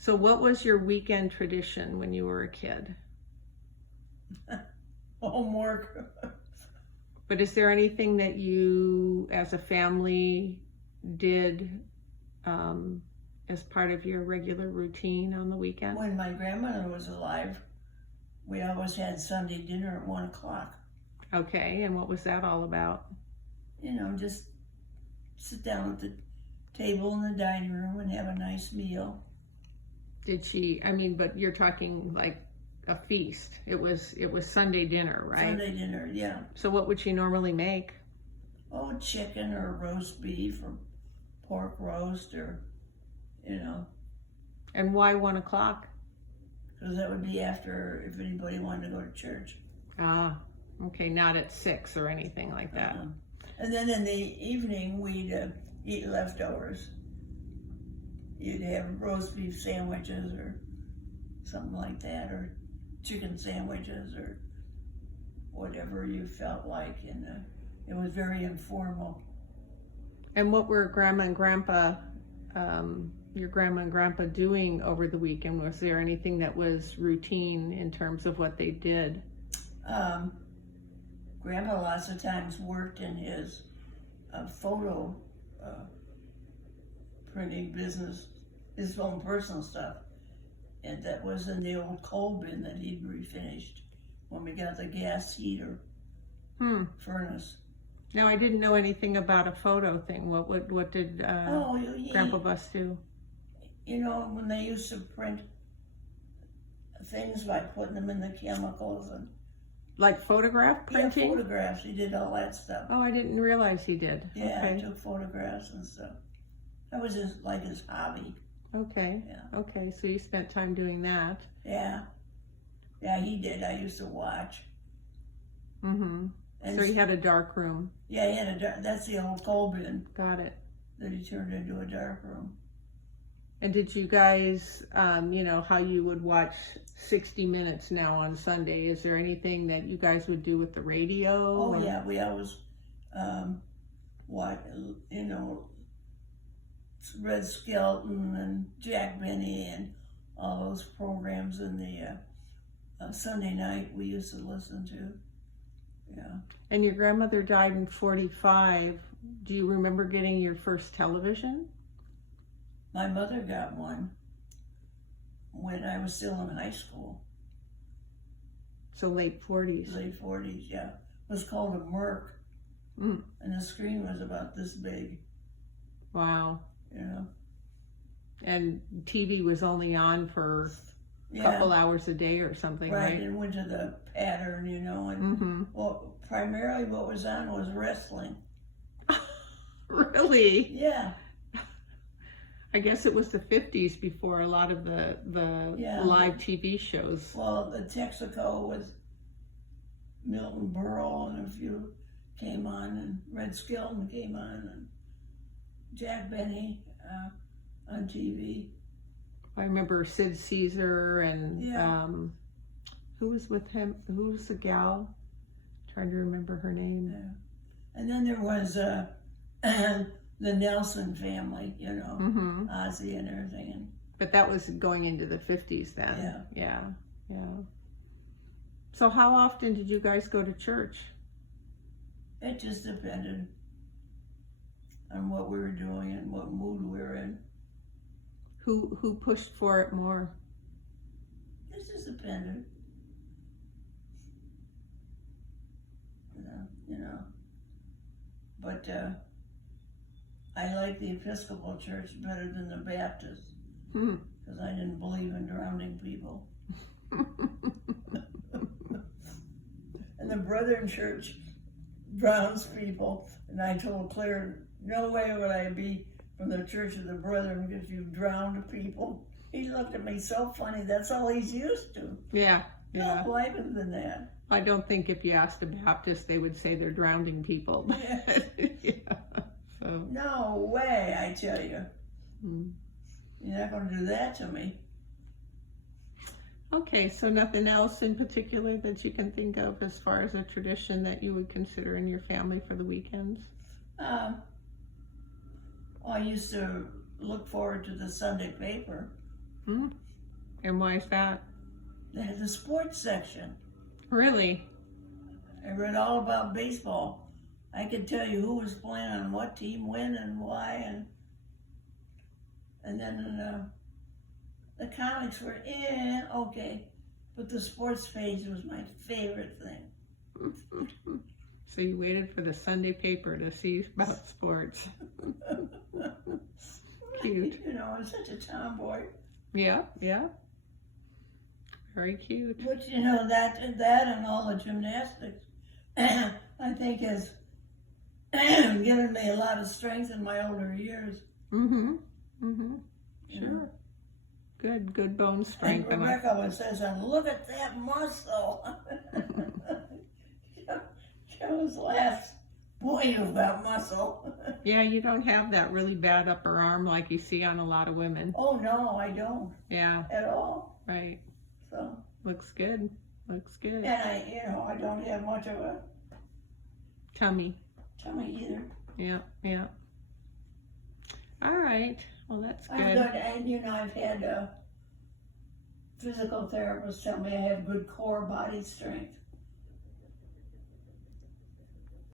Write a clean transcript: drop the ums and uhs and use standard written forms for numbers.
So what was your weekend tradition when you were a kid? Homework. But is there anything that you as a family did as part of your regular routine on the weekend? When my grandmother was alive, we always had Sunday dinner at 1 o'clock. Okay, and what was that all about? Just sit down at the table in the dining room and have a nice meal. Did she, but you're talking like a feast. It was Sunday dinner, right? Sunday dinner, yeah. So what would she normally make? Oh, chicken or roast beef or pork roast or, And why 1 o'clock? because that would be after if anybody wanted to go to church. Ah, okay, not at 6 or anything like that. And then in the evening, we'd eat leftovers. You'd have roast beef sandwiches or something like that, or chicken sandwiches or whatever you felt like. And it was very informal. And what were Grandma and Grandpa, your Grandma and Grandpa doing over the weekend? Was there anything that was routine in terms of what they did? Grandpa lots of times worked in his photo printing business, his own personal stuff. And that was in the old coal bin that he'd refinished when we got the gas heater furnace. Now, I didn't know anything about a photo thing. What did Grandpa Bus do? When they used to print things by putting them in the chemicals and Like photograph printing? Yeah, photographs. He did all that stuff. Oh, I didn't realize he did. Yeah, Okay. he took photographs and stuff. That was his hobby. Okay. Yeah. Okay, so you spent time doing that. Yeah. Yeah, he did. I used to watch. Mm-hmm. And So you had a dark room. yeah, he had that's the old coal bin Got it. that he turned into a dark room. And did you guys, how you would watch 60 Minutes now on Sunday? Is there anything that you guys would do with the radio? Oh, yeah, we always watch, Red Skelton and Jack Benny and all those programs in the Sunday night we used to listen to. Yeah. And your grandmother died in 45. Do you remember getting your first television? My mother got one when I was still in high school. So late 40s. Late 40s, yeah. It was called a Merc. Mm. And the screen was about this big. Wow. Yeah. And TV was only on for a couple hours a day or something, right? And went to the pattern, and well, primarily what was on was wrestling. Really? Yeah. I guess it was the 50s before a lot of the live TV shows. Well, the Texaco with Milton Berle and a few came on, and Red Skelton came on, and Jack Benny on TV. I remember Sid Caesar and who was with him? Who was the gal? Trying to remember her name. Yeah. And then there was the Nelson family, Ozzy and everything. But that was going into the 50s then. Yeah. Yeah. So how often did you guys go to church? It just depended on what we were doing and what mood we were in. Who pushed for it more? It just depended. But I like the Episcopal Church better than the Baptist because I didn't believe in drowning people. And the Brethren Church drowns people, and I told Claire, no way would I be from the Church of the Brethren because you've drowned people. He looked at me so funny. That's all he's used to. Yeah. No lighter than that. I don't think if you asked a Baptist, they would say they're drowning people. Yeah. So. No way, I tell you. You're not going to do that to me. Okay, so nothing else in particular that you can think of as far as a tradition that you would consider in your family for the weekends? I used to look forward to the Sunday paper Hmm. And why is that? They had the sports section. Really? I read all about baseball. I could tell you who was playing on what team, when, and why, and then the comics were okay, but the sports page was my favorite thing. So you waited for the Sunday paper to see about sports. Cute. You know, I'm such a tomboy. Yeah, yeah. Very cute. But you know, that and all the gymnastics, I think has given me a lot of strength in my older years. Mm-hmm. Mm-hmm. You Sure. know? Good bone strength. And Rebecca always says, look at that muscle. She always laughs. Boy, you've got muscle. Yeah, you don't have that really bad upper arm like you see on a lot of women. Oh, no, I don't Yeah, at all. right. So, Looks good. Looks good. and I don't have much of a Tummy. tummy either. Yeah, yeah. All right. Well, that's I'm good. good. And, I've had physical therapists tell me I have good core body strength.